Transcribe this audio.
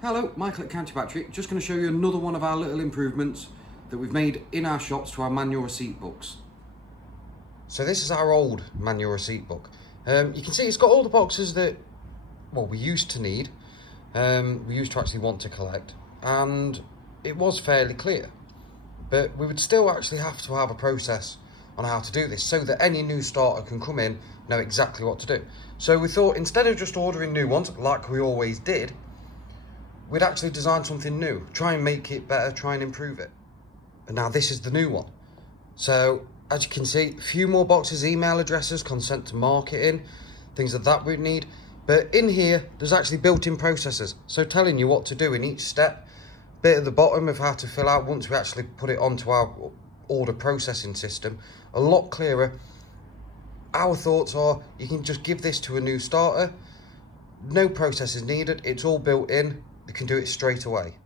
Hello, Michael at County Battery. Just going to show you another one of our little improvements that we've made in our shops to our manual receipt books. So this is our old manual receipt book. You can see it's got all the boxes that, well, we used to need. We used to actually want to collect, and it was fairly clear. But we would still actually have to have a process on how to do this so that any new starter can come in, know exactly what to do. So we thought, instead of just ordering new ones like we always did, we'd actually design something new, try and make it better, try and improve it. And now this is the new one. So as you can see, a few more boxes, email addresses, consent to marketing, things of that we'd need. But in here, there's actually built-in processes. So telling you what to do in each step, bit at the bottom of how to fill out once we actually put it onto our order processing system, a lot clearer. Our thoughts are, you can just give this to a new starter, no process is needed, it's all built in, you can do it straight away.